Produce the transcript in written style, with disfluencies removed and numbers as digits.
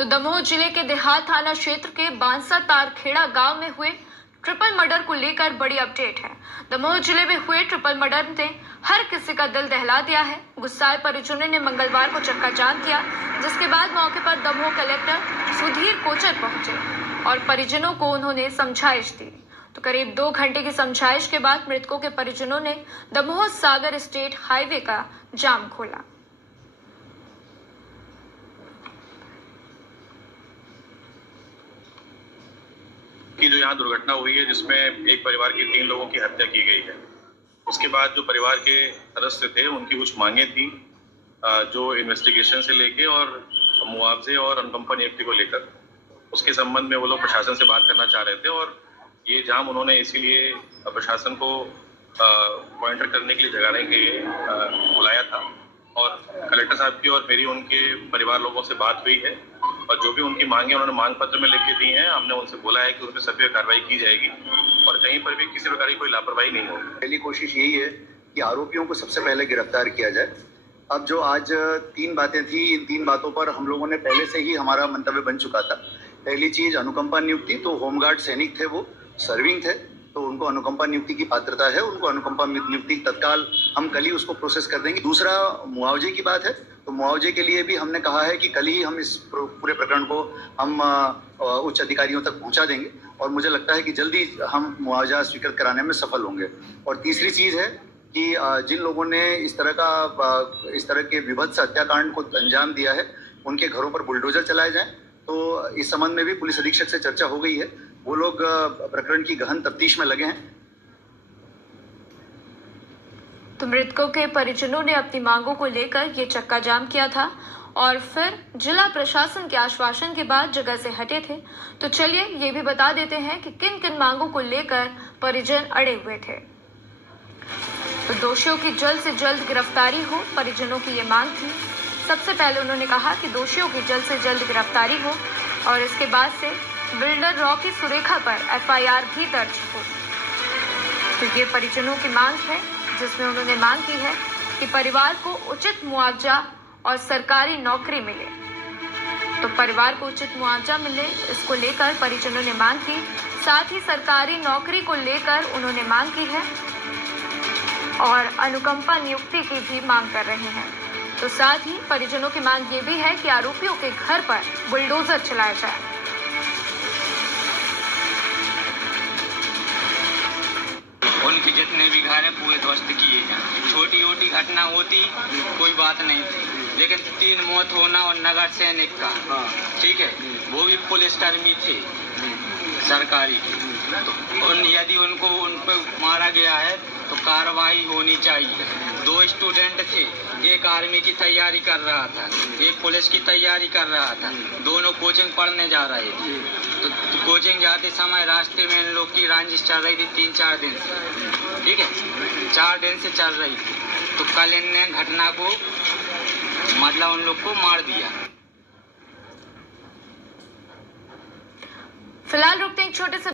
तो दमोह जिले के देहात थाना क्षेत्र के बांसा तारखेड़ा गांव में हुए ट्रिपल मर्डर को लेकर बड़ी अपडेट है। दमोह जिले में हुए ट्रिपल मर्डर ने हर किसी का दिल दहला दिया है। गुस्साए परिजनों ने मंगलवार को चक्का जाम किया, जिसके बाद मौके पर दमोह कलेक्टर सुधीर कोचर पहुंचे और परिजनों को उन्होंने समझाइश दी। तो करीब 2 घंटे की समझाइश के बाद मृतकों के परिजनों ने दमोह सागर स्टेट हाईवे का जाम खोला। की जो यहाँ दुर्घटना हुई है, जिसमें एक परिवार के 3 लोगों की हत्या की गई है। उसके बाद जो परिवार के सदस्य थे, उनकी कुछ मांगे थी, जो इन्वेस्टिगेशन से लेके और मुआवजे और अनुकंपा नियुक्ति को लेकर, उसके संबंध में वो लोग प्रशासन से बात करना चाह रहे थे और ये जाम उन्होंने इसीलिए प्रशासन को पॉइंटर करने के लिए, जगाने के लिए बुलाया था। और कलेक्टर साहब की और मेरी उनके परिवार लोगों से बात हुई है और जो भी उनकी मांगे उन्होंने मांग पत्र में लिख के दी हैं। हमने उनसे बोला है कि उन पर सभी कार्रवाई की जाएगी और कहीं पर भी किसी प्रकार की कोई लापरवाही नहीं होगी। पहली कोशिश यही है कि आरोपियों को सबसे पहले गिरफ्तार किया जाए। अब जो आज 3 बातें थी, इन 3 बातों पर हम लोगों ने पहले से ही हमारा मंतव्य बन चुका था। पहली चीज अनुकंपा नियुक्ति, तो होमगार्ड सैनिक थे, वो सर्विंग थे, तो उनको अनुकंपा नियुक्ति की पात्रता है, उनको अनुकंपा नियुक्ति तत्काल हम कल ही उसको प्रोसेस कर देंगे। दूसरा मुआवजे की बात है, तो मुआवजे के लिए भी हमने कहा है कि कल ही हम इस पूरे प्रकरण को हम उच्च अधिकारियों तक पहुंचा देंगे और मुझे लगता है कि जल्दी हम मुआवजा स्वीकृत कराने में सफल होंगे। और तीसरी चीज है कि जिन लोगों ने इस तरह के विभत्स हत्याकांड को अंजाम दिया है, उनके घरों पर बुलडोजर चलाए जाएं। तो इस संबंध में भी पुलिस अधीक्षक से चर्चा हो गई है, वो लोग प्रकरण की गहन तफ्तीश में लगे हैं। तो मृतकों के परिजनों ने अपनी मांगों को लेकर ये चक्का जाम किया था और फिर जिला प्रशासन के आश्वासन के बाद जगह से हटे थे। तो चलिए ये भी बता देते हैं कि किन किन मांगों को लेकर परिजन अड़े हुए थे। तो दोषियों की जल्द से जल्द गिरफ्तारी हो, परिजनों की ये मांग थी। सबसे पहले उन्होंने कहा कि दोषियों की जल्द से जल्द गिरफ्तारी हो और इसके बाद से बिल्डर रॉकी सुरेखा पर FIR भी दर्ज हो। तो ये परिजनों की मांग है, जिसमें उन्होंने मांग की है कि परिवार को उचित मुआवजा और सरकारी नौकरी मिले। तो परिवार को उचित मुआवजा मिले, इसको लेकर परिजनों ने मांग की। साथ ही सरकारी नौकरी को लेकर उन्होंने मांग की है और अनुकंपा नियुक्ति की भी मांग कर रहे हैं। तो साथ ही परिजनों की मांग ये भी है कि आरोपियों के घर पर बुलडोजर चलाया जाए। उनके जितने भी घर हैं पूरे ध्वस्त किए जाए। छोटी छोटी घटना होती कोई बात नहीं थी, लेकिन 3 मौत होना और नगर सैनिक का, ठीक है, वो भी पुलिसकर्मी थे सरकारी। तो यदि उन पर मारा गया है तो कार्रवाई होनी चाहिए। 2 स्टूडेंट थे, एक आर्मी की तैयारी कर रहा था, एक पुलिस की तैयारी कर रहा था, दोनों कोचिंग पढ़ने जा रहे थे। तो कोचिंग जाते समय रास्ते में इन लोग की रंजिश चल रही थी 3-4 दिन से, ठीक है, 4 दिन से चल रही थी। तो कल इनने घटना को मतलब उन लोग को मार दिया। फिलहाल रुकते हैं एक छोटे से